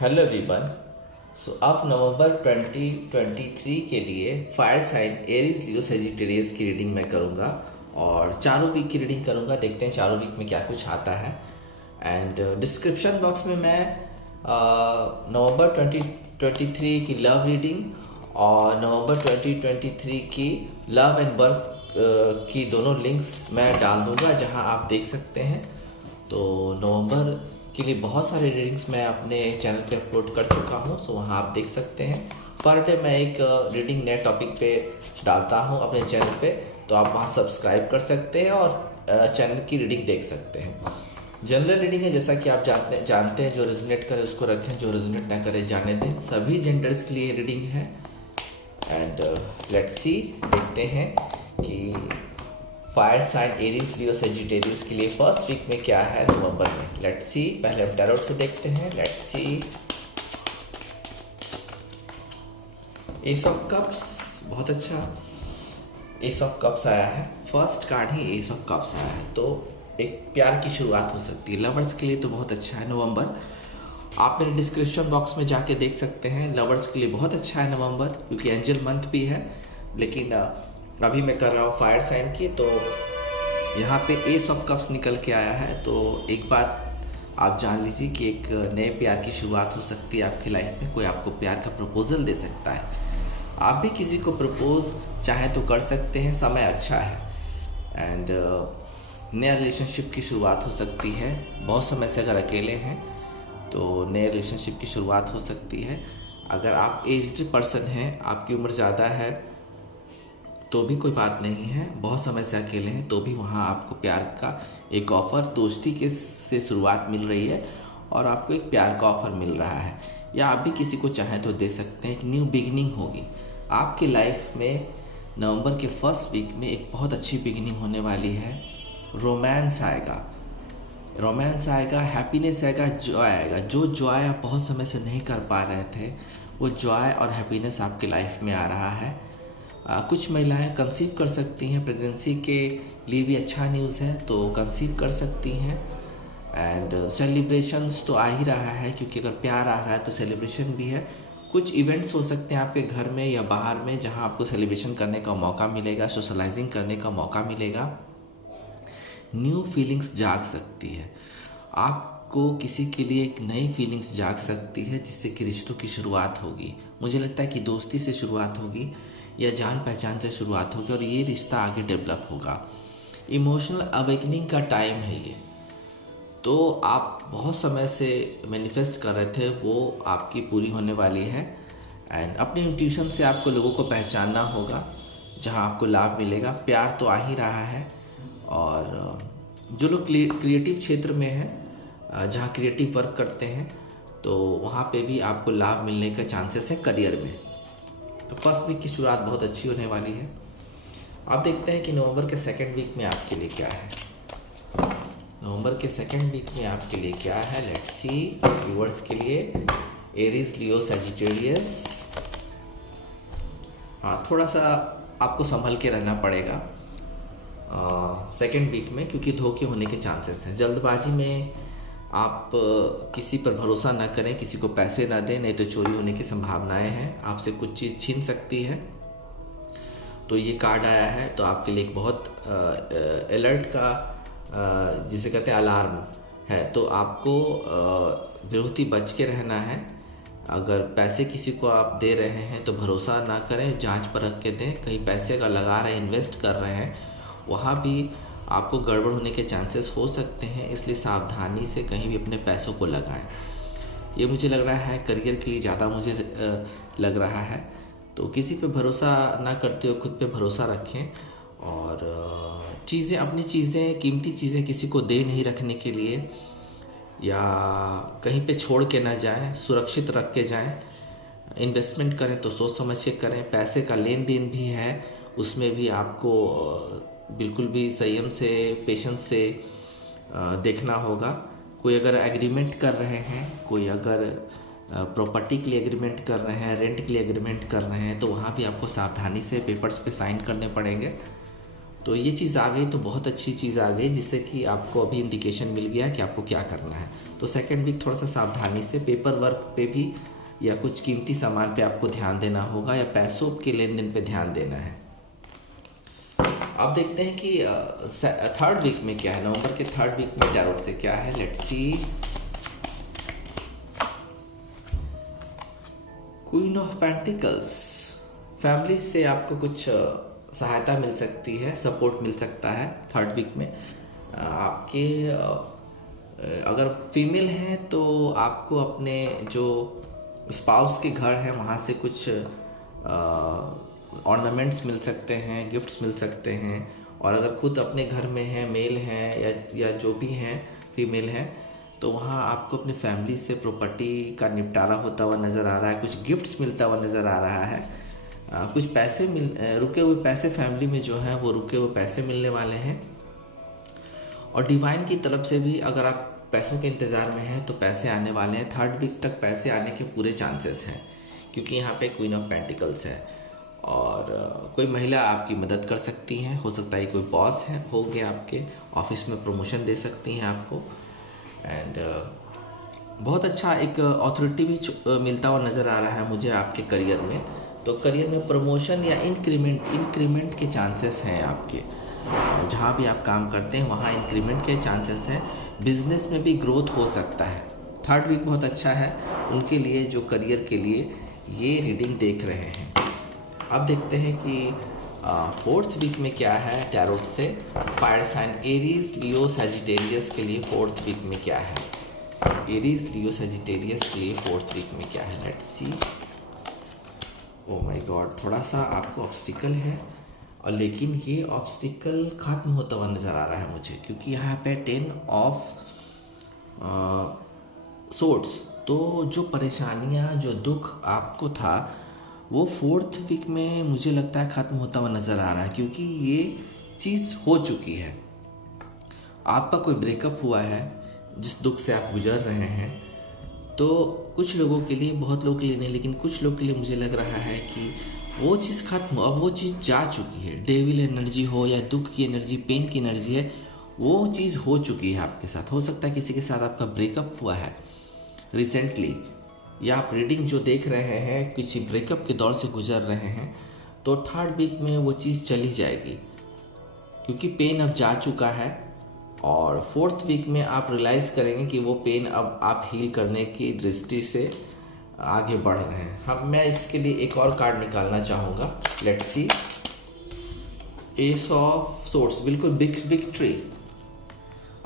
Hello everyone. अब नवंबर 2023 के लिए fire sign Aries Leo Sagittarius की रीडिंग मैं करूँगा और चारों वीक की रीडिंग करूँगा। देखते हैं चारों वीक में क्या कुछ आता है। एंड डिस्क्रिप्शन बॉक्स में मैं नवंबर 2023 की लव रीडिंग और नवंबर 2023 की लव एंड बर्थ की दोनों लिंक्स मैं डाल दूँगा, जहाँ आप देख सकते हैं। तो नवंबर के लिए बहुत सारे रीडिंग्स मैं अपने चैनल पे अपलोड कर चुका हूँ, सो वहाँ आप देख सकते हैं। पर डे मैं एक रीडिंग नए टॉपिक पे डालता हूँ अपने चैनल पे, तो आप वहाँ सब्सक्राइब कर सकते हैं और चैनल की रीडिंग देख सकते हैं। जनरल रीडिंग है, जैसा कि आप जानते हैं। जो रेजोनेट करे उसको रखें, जो रेजोनेट ना करे जाने दें। सभी जेंडर्स के लिए रीडिंग है। एंड लेट्स सी, देखते हैं कि fire sign Aries Leo Sagittarius के लिए फर्स्ट वीक में क्या है नवंबर में। लेट्स सी, पहले हम टैरोट से देखते हैं। Let's see, S of cups, बहुत अच्छा एस ऑफ कप्स आया है। First card he S of cups आया है, तो एक प्यार की शुरुआत हो सकती है। लवर्स के लिए तो बहुत अच्छा है नवंबर। आप मेरे डिस्क्रिप्शन बॉक्स में जाके देख सकते हैं। लवर्स के लिए बहुत अच्छा है नवंबर, क्योंकि एंजल मंथ भी है। लेकिन अभी मैं कर रहा हूँ फायर साइन की, तो यहाँ पे एस ऑफ कप्स निकल के आया है। तो एक बात आप जान लीजिए कि एक नए प्यार की शुरुआत हो सकती है आपकी लाइफ में। कोई आपको प्यार का प्रपोजल दे सकता है। आप भी किसी को प्रपोज चाहे तो कर सकते हैं, समय अच्छा है। एंड नया रिलेशनशिप की शुरुआत हो सकती है। बहुत समय से अगर अकेले हैं तो नए रिलेशनशिप की शुरुआत हो सकती है। अगर आप एज्ड पर्सन हैं, आपकी उम्र ज़्यादा है, तो भी कोई बात नहीं है। बहुत समय से अकेले हैं तो भी वहाँ आपको प्यार का एक ऑफ़र, दोस्ती के से शुरुआत मिल रही है और आपको एक प्यार का ऑफ़र मिल रहा है। या आप भी किसी को चाहें तो दे सकते हैं। एक न्यू बिगिनिंग होगी आपकी लाइफ में। नवंबर के फर्स्ट वीक में एक बहुत अच्छी बिगिनिंग होने वाली है। रोमांस आएगा, हैप्पीनेस आएगा, जॉय आएगा। जो जॉय आप बहुत समय से नहीं कर पा रहे थे, वो जॉय और हैप्पीनेस आपकी लाइफ में आ रहा है। कुछ महिलाएं कंसीव कर सकती हैं। प्रेगनेंसी के लिए भी अच्छा न्यूज़ है, तो कंसीव कर सकती हैं। एंड सेलिब्रेशंस तो आ ही रहा है, क्योंकि अगर प्यार आ रहा है तो सेलिब्रेशन भी है। कुछ इवेंट्स हो सकते हैं आपके घर में या बाहर में, जहां आपको सेलिब्रेशन करने का मौका मिलेगा, सोशलाइजिंग करने का मौका मिलेगा। न्यू फीलिंग्स जाग सकती है। आपको किसी के लिए एक नई फीलिंग्स जाग सकती है, जिससे कि रिश्तों की शुरुआत होगी। मुझे लगता है कि दोस्ती से शुरुआत होगी या जान पहचान से शुरुआत होगी और ये रिश्ता आगे डेवलप होगा। इमोशनल अवेकनिंग का टाइम है ये। तो आप बहुत समय से मैनिफेस्ट कर रहे थे, वो आपकी पूरी होने वाली है। एंड अपनी इंट्यूशन से आपको लोगों को पहचानना होगा, जहां आपको लाभ मिलेगा। प्यार तो आ ही रहा है। और जो लोग क्रिएटिव क्षेत्र में हैं, जहां क्रिएटिव वर्क करते हैं, तो वहाँ पे भी आपको लाभ मिलने का चांसेस है करियर में। तो फर्स्ट वीक की शुरुआत बहुत अच्छी होने वाली है। अब देखते हैं कि नवंबर के सेकंड वीक में आपके लिए क्या है। नवंबर के सेकंड वीक में आपके लिए क्या है। लेट्स सी, व्यूअर्स के लिए एरीज लियो सजिटेरियस। हाँ, थोड़ा सा आपको संभल के रहना पड़ेगा सेकंड वीक में, क्योंकि धोखे होने के चांसेस हैं। जल्दबाजी में आप किसी पर भरोसा ना करें, किसी को पैसे ना दें, नहीं तो चोरी होने की संभावनाएं हैं। आपसे कुछ चीज़ छीन सकती है। तो ये कार्ड आया है, तो आपके लिए एक बहुत अलर्ट का, जिसे कहते हैं अलार्म है। तो आपको बहुत ही बच के रहना है। अगर पैसे किसी को आप दे रहे हैं तो भरोसा ना करें, जांच परख के दें। कहीं पैसे अगर लगा रहे हैं, इन्वेस्ट कर रहे हैं, वहाँ भी आपको गड़बड़ होने के चांसेस हो सकते हैं। इसलिए सावधानी से कहीं भी अपने पैसों को लगाएं। ये मुझे लग रहा है करियर के लिए ज़्यादा मुझे लग रहा है। तो किसी पे भरोसा ना करते हो, खुद पे भरोसा रखें। और चीज़ें, अपनी चीज़ें, कीमती चीज़ें किसी को दे नहीं रखने के लिए, या कहीं पे छोड़ के ना जाएं, सुरक्षित रख के जाएं। इन्वेस्टमेंट करें तो सोच समझ के करें। पैसे का लेन देन भी है, उसमें भी आपको बिल्कुल भी संयम से, पेशेंस से देखना होगा। कोई अगर एग्रीमेंट कर रहे हैं, कोई अगर प्रॉपर्टी के लिए एग्रीमेंट कर रहे हैं, रेंट के लिए एग्रीमेंट कर रहे हैं, तो वहाँ भी आपको सावधानी से पेपर्स पे साइन करने पड़ेंगे। तो ये चीज़ आ गई तो बहुत अच्छी चीज़ आ गई, जिससे कि आपको अभी इंडिकेशन मिल गया कि आपको क्या करना है। तो सेकंड वीक थोड़ा सा सावधानी से पेपर वर्क पे भी या कुछ कीमती सामान पे आपको ध्यान देना होगा, या पैसों के लेन देन पे ध्यान देना है। अब देखते हैं कि थर्ड वीक में क्या है, नवंबर के थर्ड वीक में टैरोट से क्या है। Let's C. Queen of pentacles, family से आपको कुछ सहायता मिल सकती है, सपोर्ट मिल सकता है थर्ड वीक में। आपके अगर फीमेल हैं तो आपको अपने जो स्पाउस के घर हैं वहाँ से कुछ ऑर्नामेंट्स मिल सकते हैं, गिफ्ट्स मिल सकते हैं। और अगर खुद अपने घर में हैं, मेल हैं या जो भी हैं फीमेल हैं, तो वहाँ आपको अपनी फैमिली से प्रॉपर्टी का निपटारा होता हुआ नज़र आ रहा है, कुछ गिफ्ट्स मिलता हुआ नज़र आ रहा है, कुछ पैसे रुके हुए पैसे फैमिली में जो हैं वो रुके हुए पैसे मिलने वाले हैं। और डिवाइन की तरफ से भी अगर आप पैसों के इंतज़ार में हैं तो पैसे आने वाले हैं। थर्ड वीक तक पैसे आने के पूरे चांसेस हैं, क्योंकि यहाँ पे क्वीन ऑफ पेंटिकल्स है। और कोई महिला आपकी मदद कर सकती हैं, हो सकता है कोई बॉस है हो गया, आपके ऑफिस में प्रमोशन दे सकती हैं आपको। एंड बहुत अच्छा एक अथॉरिटी भी मिलता हुआ नज़र आ रहा है मुझे आपके करियर में। तो करियर में प्रमोशन या इंक्रीमेंट के चांसेस हैं आपके, जहाँ भी आप काम करते हैं वहाँ इंक्रीमेंट के चांसेस हैं। बिजनेस में भी ग्रोथ हो सकता है। थर्ड वीक बहुत अच्छा है उनके लिए जो करियर के लिए ये रीडिंग देख रहे हैं। अब देखते हैं कि फोर्थ वीक में क्या है टैरोट से। फायर साइन एरीज, लियो, सजिटेरियस के लिए फोर्थ वीक में क्या है। एरीज, लियो, सजिटेरियस के लिए फोर्थ वीक में क्या है। Let's C. Oh my God, थोड़ा सा आपको ऑब्स्टिकल है, और लेकिन ये ऑब्स्टिकल खत्म होता हुआ नज़र आ रहा है मुझे, क्योंकि यहाँ पे 10 ऑफ सोर्ड्स। तो जो परेशानियाँ, जो दुख आपको था वो फोर्थ वीक में मुझे लगता है ख़त्म होता हुआ नज़र आ रहा है, क्योंकि ये चीज़ हो चुकी है। आपका कोई ब्रेकअप हुआ है जिस दुख से आप गुजर रहे हैं, तो कुछ लोगों के लिए, बहुत लोगों के लिए नहीं, लेकिन कुछ लोगों के लिए मुझे लग रहा है कि वो चीज़ खत्म, अब वो चीज़ जा चुकी है। डेविल एनर्जी हो या दुख की एनर्जी, पेन की एनर्जी है, वो चीज़ हो चुकी है आपके साथ। हो सकता है किसी के साथ आपका ब्रेकअप हुआ है रिसेंटली, या आप रीडिंग जो देख रहे हैं किसी ब्रेकअप के दौर से गुजर रहे हैं, तो थर्ड वीक में वो चीज़ चली जाएगी, क्योंकि पेन अब जा चुका है। और फोर्थ वीक में आप रियलाइज़ करेंगे कि वो पेन अब आप हील करने की दृष्टि से आगे बढ़ रहे हैं। अब मैं इसके लिए एक और कार्ड निकालना चाहूँगा। Let's see. S of swords, बिल्कुल विक्ट्री।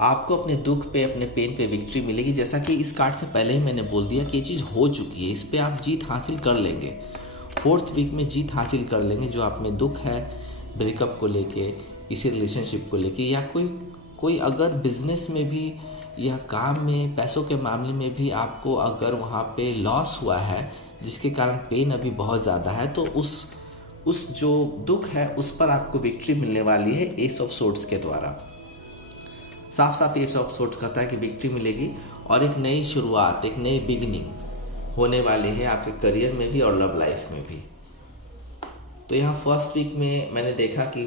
आपको अपने दुख पे, अपने पेन पे विक्ट्री मिलेगी। जैसा कि इस कार्ड से पहले ही मैंने बोल दिया कि ये चीज़ हो चुकी है, इस पे आप जीत हासिल कर लेंगे। फोर्थ वीक में जीत हासिल कर लेंगे। जो आप में दुख है ब्रेकअप को लेके, किसी रिलेशनशिप को लेके, या कोई अगर बिजनेस में भी या काम में, पैसों के मामले में भी आपको अगर वहाँ पे लॉस हुआ है जिसके कारण पेन अभी बहुत ज़्यादा है, तो उस जो दुख है उस पर आपको विक्ट्री मिलने वाली है एस ऑफ सोर्ड्स के द्वारा। साफ साफ एस ऑफ सोर्ड्स कहता है कि विक्ट्री मिलेगी और एक नई शुरुआत, एक नई बिगिनिंग होने वाली है आपके करियर में भी और लव लाइफ में भी। तो यहाँ फर्स्ट वीक में मैंने देखा कि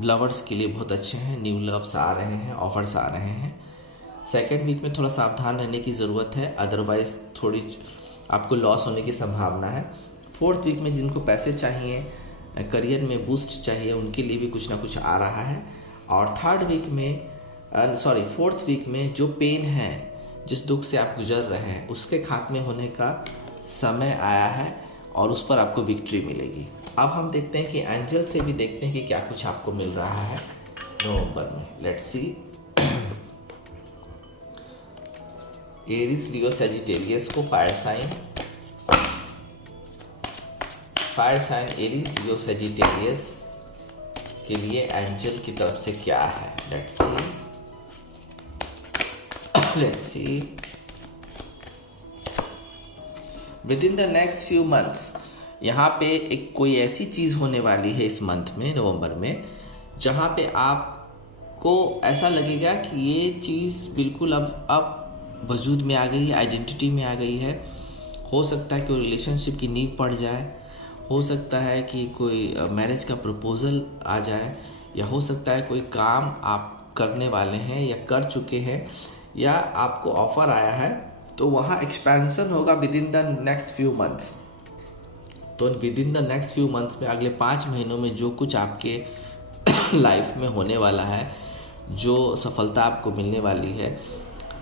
लवर्स के लिए बहुत अच्छे हैं, न्यू लव्स आ रहे हैं, ऑफर्स आ रहे हैं। सेकेंड वीक में थोड़ा सावधान रहने की ज़रूरत है, अदरवाइज थोड़ी आपको लॉस होने की संभावना है। फोर्थ वीक में जिनको पैसे चाहिए, करियर में बूस्ट चाहिए, उनके लिए भी कुछ ना कुछ आ रहा है। और थर्ड वीक में फोर्थ वीक में जो पेन है, जिस दुख से आप गुजर रहे हैं, उसके खात्मे होने का समय आया है और उस पर आपको विक्ट्री मिलेगी। अब हम देखते हैं कि एंजल से भी देखते हैं कि क्या कुछ आपको मिल रहा है नवंबर में। Let's see. Aries, Leo, Sagittarius को फायर साइन एरीज, लियो, सजिटेरियस के लिए एंजल की तरफ से क्या है। Let's C. With in the next few months, यहाँ पे एक कोई ऐसी चीज़ होने वाली है इस मंथ में, नवंबर में, जहाँ पे आपको ऐसा लगेगा कि ये चीज़ बिल्कुल अब वजूद में आ गई है, आइडेंटिटी में आ गई है। हो सकता है कि रिलेशनशिप की नींव पड़ जाए, हो सकता है कि कोई मैरिज का प्रपोजल आ जाए, या हो सकता है कोई काम आप करने वाले हैं या कर चुके हैं, या आपको ऑफर आया है, तो वहाँ एक्सपेंशन होगा within the next few months. तो within the next few months में, अगले 5 महीनों में जो कुछ आपके लाइफ में होने वाला है, जो सफलता आपको मिलने वाली है,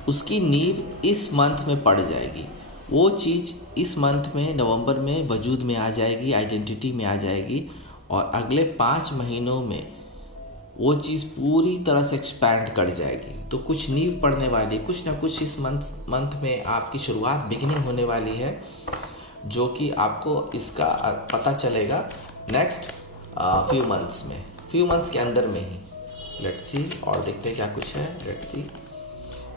उसकी नींव इस मंथ में पड़ जाएगी। वो चीज़ इस मंथ में, नवंबर में वजूद में आ जाएगी, आइडेंटिटी में आ जाएगी, और अगले 5 महीनों में वो चीज़ पूरी तरह से एक्सपैंड कर जाएगी। तो कुछ नींव पड़ने वाली, कुछ ना कुछ इस मंथ में आपकी शुरुआत, बिगिनिंग होने वाली है, जो कि आपको इसका पता चलेगा नेक्स्ट फ्यू मंथ्स में, फ्यू मंथ्स के अंदर में ही। लेट्स सी, और देखते हैं क्या कुछ है। Let's see,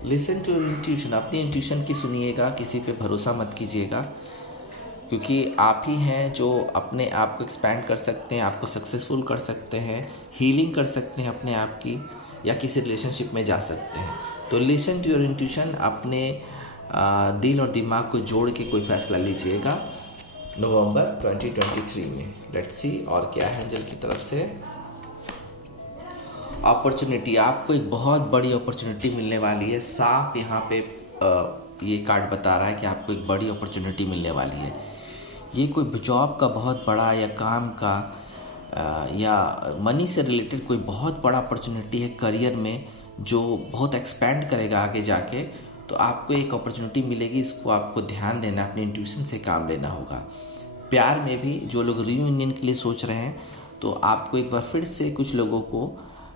listen to your intuition. अपनी इंट्यूशन की सुनिएगा, किसी पे भरोसा मत कीजिएगा, क्योंकि आप ही हैं जो अपने आप को एक्सपैंड कर सकते हैं, आपको सक्सेसफुल कर सकते हैं, हीलिंग कर सकते हैं अपने आप की, या किसी रिलेशनशिप में जा सकते हैं। तो लिसन टू योर इंट्यूशन, अपने दिल और दिमाग को जोड़ के कोई फैसला लीजिएगा नवंबर 2023 में। लेट्स सी, और क्या है एंजल की तरफ से। अपॉर्चुनिटी, आपको एक बहुत बड़ी अपॉर्चुनिटी मिलने वाली है। साफ यहाँ पे ये कार्ड बता रहा है कि आपको एक बड़ी अपॉर्चुनिटी मिलने वाली है। ये कोई जॉब का बहुत बड़ा, या काम का, या मनी से रिलेटेड कोई बहुत बड़ा अपॉर्चुनिटी है करियर में, जो बहुत एक्सपैंड करेगा आगे जाके। तो आपको एक अपॉर्चुनिटी मिलेगी, इसको आपको ध्यान देना, अपने इंट्यूशन से काम लेना होगा। प्यार में भी जो लोग रियूनियन के लिए सोच रहे हैं, तो आपको एक बार फिर से कुछ लोगों को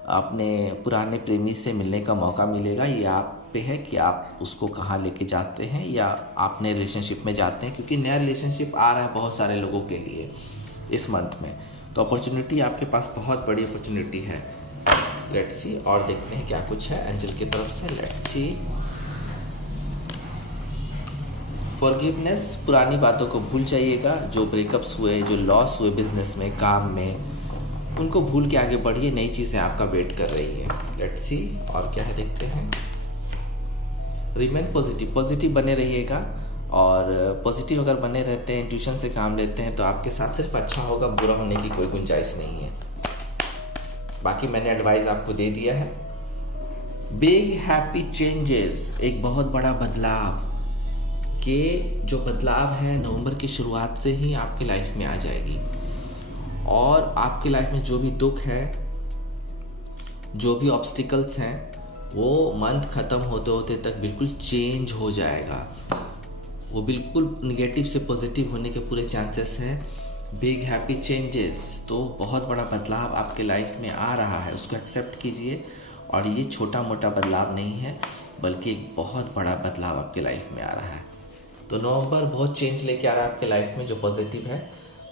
अपने पुराने प्रेमी से मिलने का मौका मिलेगा। ये आप पे है कि आप उसको कहाँ लेके जाते हैं, या आप नए रिलेशनशिप में जाते हैं, क्योंकि नया रिलेशनशिप आ रहा है बहुत सारे लोगों के लिए इस मंथ में। तो अपॉर्चुनिटी आपके पास बहुत बड़ी अपॉर्चुनिटी है। लेट्स सी, और देखते हैं क्या कुछ है एंजल की तरफ से। लेट्स सी, फॉरगिवनेस, पुरानी बातों को भूल जाइएगा। जो ब्रेकअप्स हुए, जो लॉस हुए बिजनेस में, काम में, उनको भूल के आगे बढ़िए, नई चीज़ें आपका वेट कर रही है। लेट्स सी, और क्या है देखते हैं। रिमेन पॉजिटिव, पॉजिटिव बने रहिएगा, और पॉजिटिव अगर बने रहते हैं, इंट्यूशन से काम लेते हैं, तो आपके साथ सिर्फ अच्छा होगा, बुरा होने की कोई गुंजाइश नहीं है। बाकी मैंने एडवाइस आपको दे दिया है। बिग हैप्पी चेंजेस, एक बहुत बड़ा बदलाव, के जो बदलाव है नवंबर की शुरुआत से ही आपके लाइफ में आ जाएगी, और आपके लाइफ में जो भी दुख है, जो भी ऑब्स्टिकल्स हैं, वो मंथ ख़त्म होते होते तक बिल्कुल चेंज हो जाएगा। वो बिल्कुल निगेटिव से पॉजिटिव होने के पूरे चांसेस हैं। बिग हैप्पी चेंजेस, तो बहुत बड़ा बदलाव आपके लाइफ में आ रहा है, उसको एक्सेप्ट कीजिए। और ये छोटा मोटा बदलाव नहीं है, बल्कि एक बहुत बड़ा बदलाव आपके लाइफ में आ रहा है। तो नवंबर बहुत चेंज लेके आ रहा है आपके लाइफ में, जो पॉजिटिव है।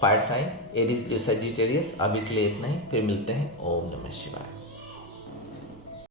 Fire sign Aries, Sagittarius. अभी के लिए इतना ही, फिर मिलते हैं। ओम नमः शिवाय।